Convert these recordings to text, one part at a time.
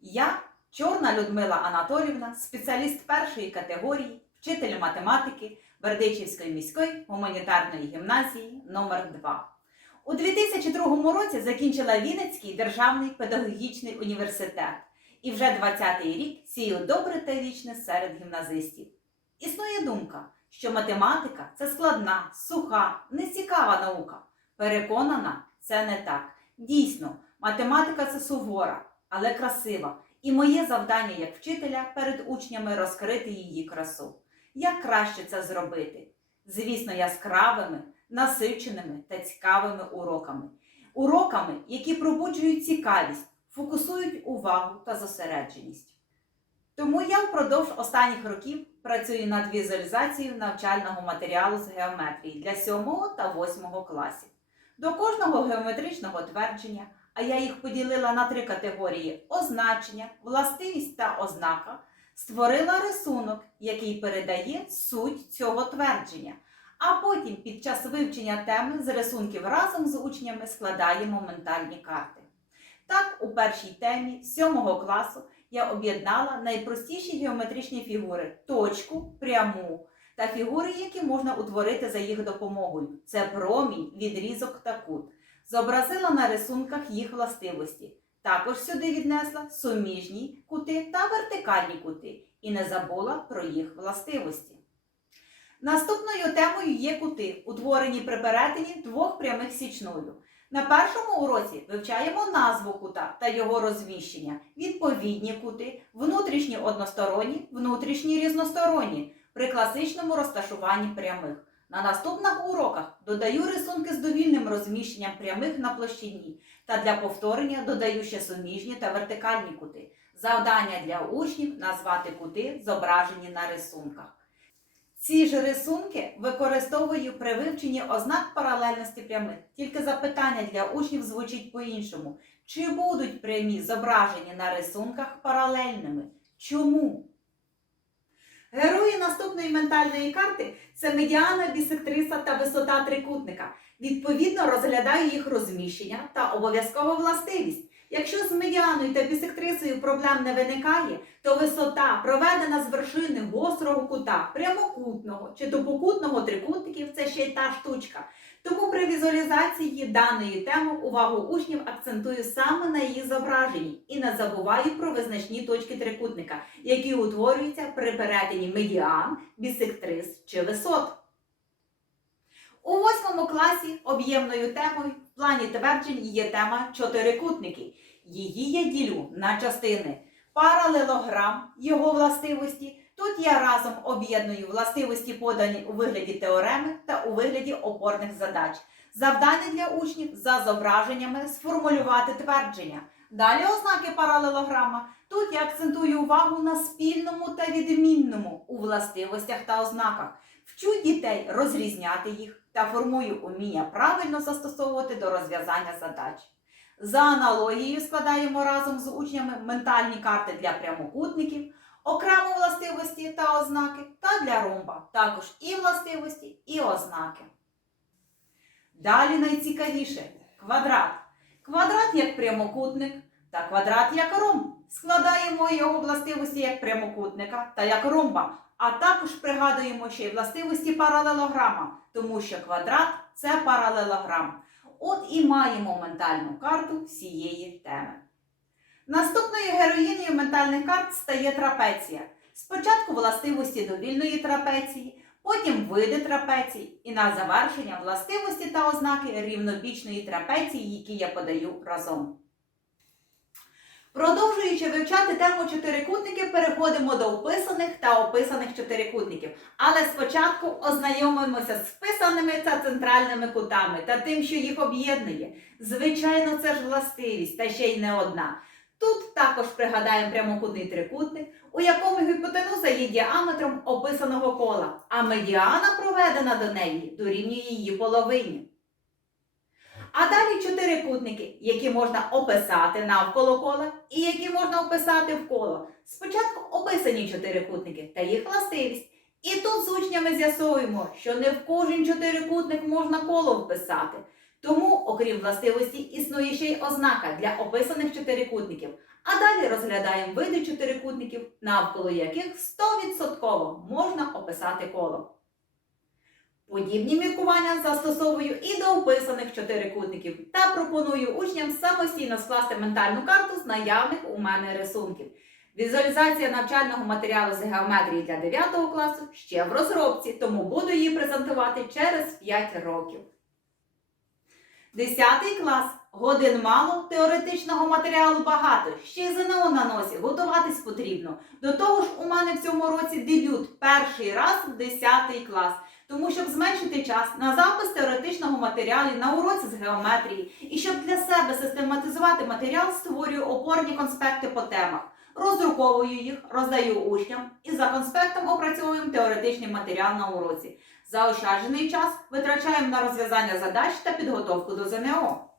Я Чорна Людмила Анатолівна, спеціаліст першої категорії, вчитель математики Бердичівської міської гуманітарної гімназії номер 2 У 2002 році закінчила Вінницький державний педагогічний університет і вже 20-й рік сію добре та вічне серед гімназистів. Існує думка, що математика це складна, суха, нецікава наука. Переконана, це не так. Дійсно, математика це сувора, але красива. І моє завдання як вчителя перед учнями розкрити її красу. Як краще це зробити? Звісно, яскравими, насиченими та цікавими уроками. Уроками, які пробуджують цікавість, фокусують увагу та зосередженість. Тому я впродовж останніх років працюю над візуалізацією навчального матеріалу з геометрії для 7 та 8 класів. До кожного геометричного твердження, а я їх поділила на три категорії: означення, властивість та ознака, створила рисунок, який передає суть цього твердження. А потім під час вивчення теми з рисунків разом з учнями складаємо ментальні карти. Так, у першій темі 7 класу я об'єднала найпростіші геометричні фігури точку, пряму та фігури, які можна утворити за їх допомогою. Це промінь, відрізок та кут. Зобразила на рисунках їх властивості. Також сюди віднесла суміжні кути та вертикальні кути і не забула про їх властивості. Наступною темою є кути, утворені при перетині двох прямих січною. На першому уроці вивчаємо назву кута та його розміщення, відповідні кути, внутрішні односторонні, внутрішні різносторонні при класичному розташуванні прямих. На наступних уроках додаю рисунки з довільним розміщенням прямих на площині та для повторення додаю ще суміжні та вертикальні кути. Завдання для учнів назвати кути, зображені на рисунках. Ці ж рисунки використовую при вивченні ознак паралельності прямих. Тільки запитання для учнів звучить по-іншому. Чи будуть прямі зображені на рисунках паралельними? Чому? Герої наступної ментальної карти це медіана, бісектриса та висота трикутника. Відповідно, розглядаю їх розміщення та обов'язкову властивість. Якщо з медіаною та бісектрисою проблем не виникає, то висота, проведена з вершини гострого кута, прямокутного чи топокутного трикутників це ще й та штучка. Тому при візуалізації даної теми увагу учнів акцентую саме на її зображенні і не забуваю про визначні точки трикутника, які утворюються при перетині медіан, бісектрис чи висот. У восьмому класі об'ємною темою в плані тверджень є тема чотирикутники. Її я ділю на частини паралелограм, його властивості. Тут я разом об'єдную властивості, подані у вигляді теореми та у вигляді опорних задач. Завдання для учнів за зображеннями сформулювати твердження. Далі ознаки паралелограма. Тут я акцентую увагу на спільному та відмінному у властивостях та ознаках. Вчу дітей розрізняти їх та формую уміння правильно застосовувати до розв'язання задач. За аналогією складаємо разом з учнями ментальні карти для прямокутників, окремо властивості та ознаки та для ромба, також і властивості, і ознаки. Далі найцікавіше квадрат. Квадрат як прямокутник та квадрат як ромб. Складаємо його властивості як прямокутника та як ромба, а також пригадуємо ще й властивості паралелограма, тому що квадрат це паралелограм. От і маємо ментальну карту всієї теми. Наступною героїнею ментальних карт стає трапеція. Спочатку властивості довільної трапеції, потім види трапеції і на завершення властивості та ознаки рівнобічної трапеції, які я подаю разом. Продовжуючи вивчати тему чотирикутників, переходимо до вписаних та описаних чотирикутників. Але спочатку ознайомимося з вписаними та центральними кутами та тим, що їх об'єднує. Звичайно, це ж властивість, та ще й не одна. Тут також пригадаємо прямокутний трикутник, у якому гіпотенуза є діаметром описаного кола, а медіана, проведена до неї, дорівнює її половині. А далі чотирикутники, які можна описати навколо кола і які можна описати в коло. Спочатку описані чотирикутники та їх властивість. І тут з учнями з'ясовуємо, що не в кожен чотирикутник можна коло вписати. Тому, окрім властивості, існує ще й ознака для описаних чотирикутників. А далі розглядаємо види чотирикутників, навколо яких 100% можна описати коло. Подібні міркування застосовую і до описаних чотирикутників та пропоную учням самостійно скласти ментальну карту з наявних у мене рисунків. Візуалізація навчального матеріалу з геометрії для 9 класу ще в розробці, тому буду її презентувати через 5 років. 10 клас. Годин мало, теоретичного матеріалу багато. Ще й ЗНО на носі, готуватись потрібно. До того ж, у мене в цьому році дебют перший раз в 10 клас. Тому щоб зменшити час на запис теоретичного матеріалу на уроці з геометрії і щоб для себе систематизувати матеріал, створюю опорні конспекти по темах. Роздруковую їх, роздаю учням і за конспектом опрацьовуємо теоретичний матеріал на уроці. Заощаджений час витрачаємо на розв'язання задач та підготовку до ЗНО.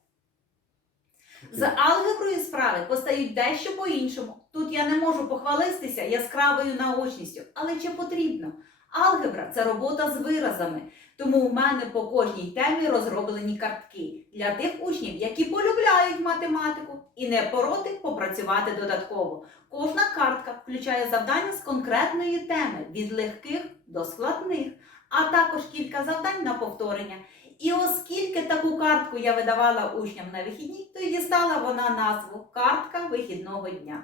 З алгеброю справи постають дещо по-іншому. Тут я не можу похвалитися яскравою наочністю, але чи потрібно? Алгебра це робота з виразами, тому у мене по кожній темі розроблені картки для тих учнів, які полюбляють математику і не проти попрацювати додатково. Кожна картка включає завдання з конкретної теми від легких до складних, а також кілька завдань на повторення. І оскільки таку картку я видавала учням на вихідні, то й дістала вона назву Картка вихідного дня.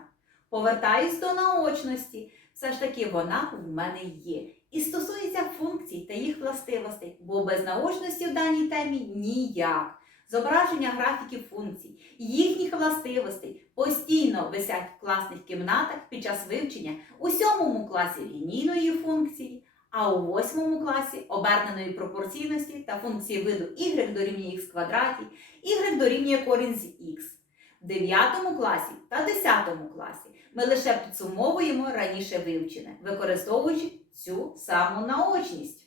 Повертаюсь до наочності. Все ж таки вона в мене є. І стосується функцій та їх властивостей, бо без наочності в даній темі ніяк. Зображення графіків функцій, їхніх властивостей постійно висять в класних кімнатах під час вивчення у сьомому класі лінійної функції, а у восьмому класі оберненої пропорційності та функції виду y дорівнює х квадраті, y дорівнює корінь з х. В 9 класі та 10 класі ми лише підсумовуємо раніше вивчене, використовуючи цю саму наочність.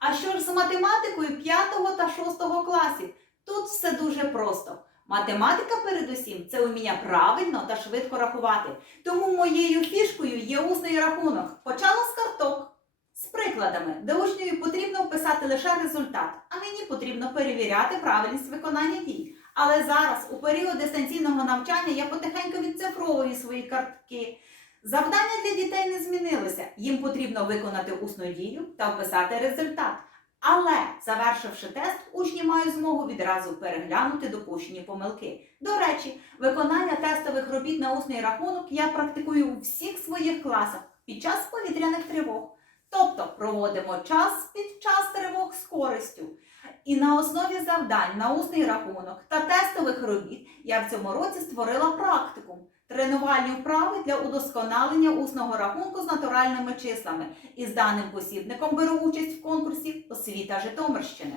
А що ж з математикою 5 та 6 класів? Тут все дуже просто. Математика, передусім, це вміння правильно та швидко рахувати. Тому моєю фішкою є усний рахунок. Почала з карток. З прикладами, де учневі потрібно вписати лише результат, а мені потрібно перевіряти правильність виконання дій. Але зараз, у період дистанційного навчання, я потихеньку відцифровую свої картки. Завдання для дітей не змінилися. Їм потрібно виконати усну дію та вписати результат. Але, завершивши тест, учні мають змогу відразу переглянути допущені помилки. До речі, виконання тестових робіт на усний рахунок я практикую у всіх своїх класах під час повітряних тривог. Тобто проводимо час під час тривог з користю. І на основі завдань на усний рахунок та тестових робіт я в цьому році створила практикум. Тренувальні вправи для удосконалення усного рахунку з натуральними числами. І з даним посібником беру участь в конкурсі Освіта Житомирщини.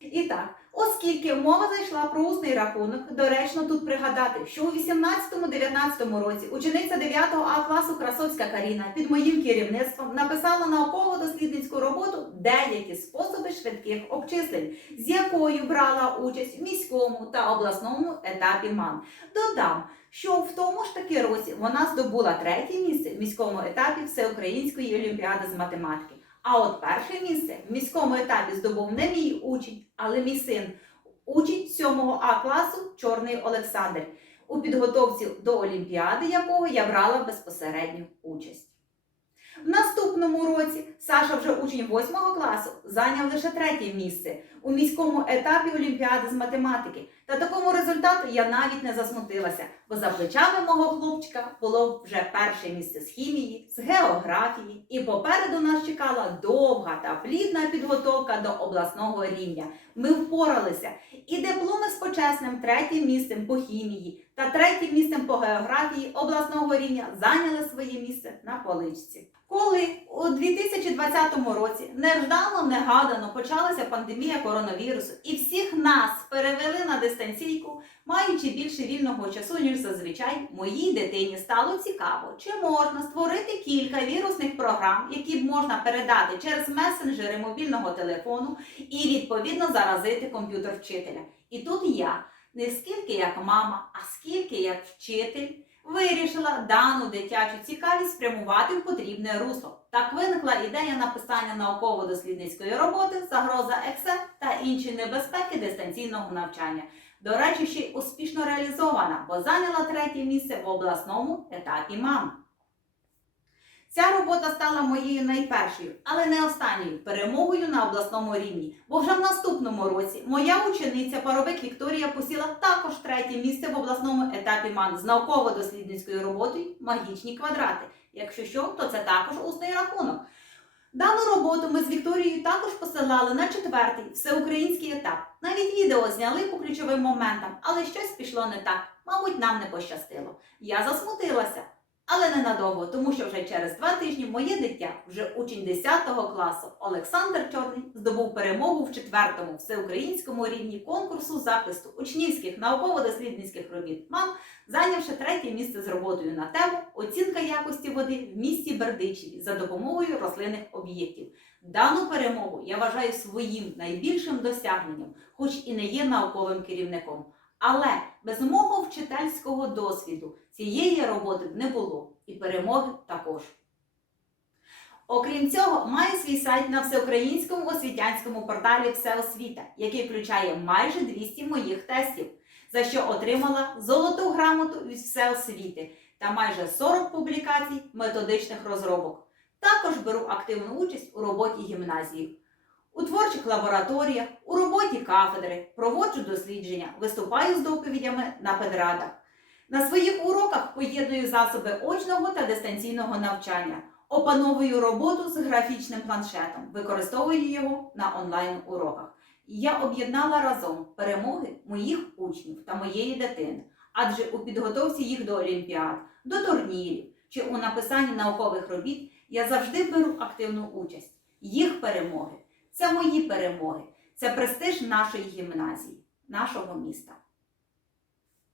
І так, оскільки мова зайшла про усний рахунок, доречно тут пригадати, що у 18-19 році учениця 9 А класу Красовська Каріна під моїм керівництвом написала науково-дослідницьку роботу деякі способи швидких обчислень, з якою брала участь в міському та обласному етапі МАН. Додам, що в тому ж таки році вона здобула третє місце в міському етапі Всеукраїнської олімпіади з математики. А от перше місце в міському етапі здобув не мій учень, але мій син, учень 7 А класу Чорний Олександр, у підготовці до Олімпіади, якого я брала безпосередню участь. В наступному році Саша, вже учень 8 класу, зайняв лише третє місце у міському етапі Олімпіади з математики. Та такому результату я навіть не засмутилася, бо за плечами мого хлопчика було вже перше місце з хімії, з географії, і попереду нас чекала довга та плідна підготовка до обласного рівня. Ми впоралися, і дипломи з почесним третім місцем по хімії та третім місцем по географії обласного рівня зайняли своє місце на поличці. Коли у 2020 році неждано негадано почалася пандемія коронавірусу, і всіх нас перевели на дистанційку, маючи більше вільного часу, ніж зазвичай, моїй дитині стало цікаво, чи можна створити кілька вірусних програм, які б можна передати через месенджери мобільного телефону і відповідно заразити комп'ютер вчителя. І тут я, не скільки як мама, а скільки як вчитель. Вирішила дану дитячу цікавість спрямувати в потрібне русло. Так виникла ідея написання науково-дослідницької роботи, загроза ЕКСЕ та інші небезпеки дистанційного навчання. До речі, ще й успішно реалізована, бо зайняла третє місце в обласному етапі МАМ. Ця робота стала моєю найпершою, але не останньою перемогою на обласному рівні. Бо вже в наступному році моя учениця Паровик Вікторія посіла також третє місце в обласному етапі МАН з науково-дослідницькою роботою Магічні квадрати. Якщо що, то це також усний рахунок. Дану роботу ми з Вікторією також посилали на четвертий всеукраїнський етап. Навіть відео зняли по ключовим моментам, але щось пішло не так. Мабуть, нам не пощастило. Я засмутилася. Але ненадовго, тому що вже через два тижні моє дитя, вже учень 10 класу Олександр Чорний, здобув перемогу в четвертому всеукраїнському рівні конкурсу захисту учнівських науково-дослідницьких робіт МАН, зайнявши третє місце з роботою на тему Оцінка якості води в місті Бердичеві за допомогою рослинних об'єктів. Дану перемогу я вважаю своїм найбільшим досягненням, хоч і не є науковим керівником. Але без мого вчительського досвіду цієї роботи не було, і перемоги також. Окрім цього, маю свій сайт на всеукраїнському освітянському порталі Всеосвіта, який включає майже 200 моїх тестів, за що отримала золоту грамоту від всеосвіти та майже 40 публікацій методичних розробок. Також беру активну участь у роботі гімназії, у творчих лабораторіях, у роботі кафедри, проводжу дослідження, виступаю з доповідями на педрадах. На своїх уроках поєдную засоби очного та дистанційного навчання, опановую роботу з графічним планшетом, використовую його на онлайн-уроках. Я об'єднала разом перемоги моїх учнів та моєї дитини, адже у підготовці їх до олімпіад, до турнірів чи у написанні наукових робіт я завжди беру активну участь. Їх перемоги це мої перемоги, це престиж нашої гімназії, нашого міста.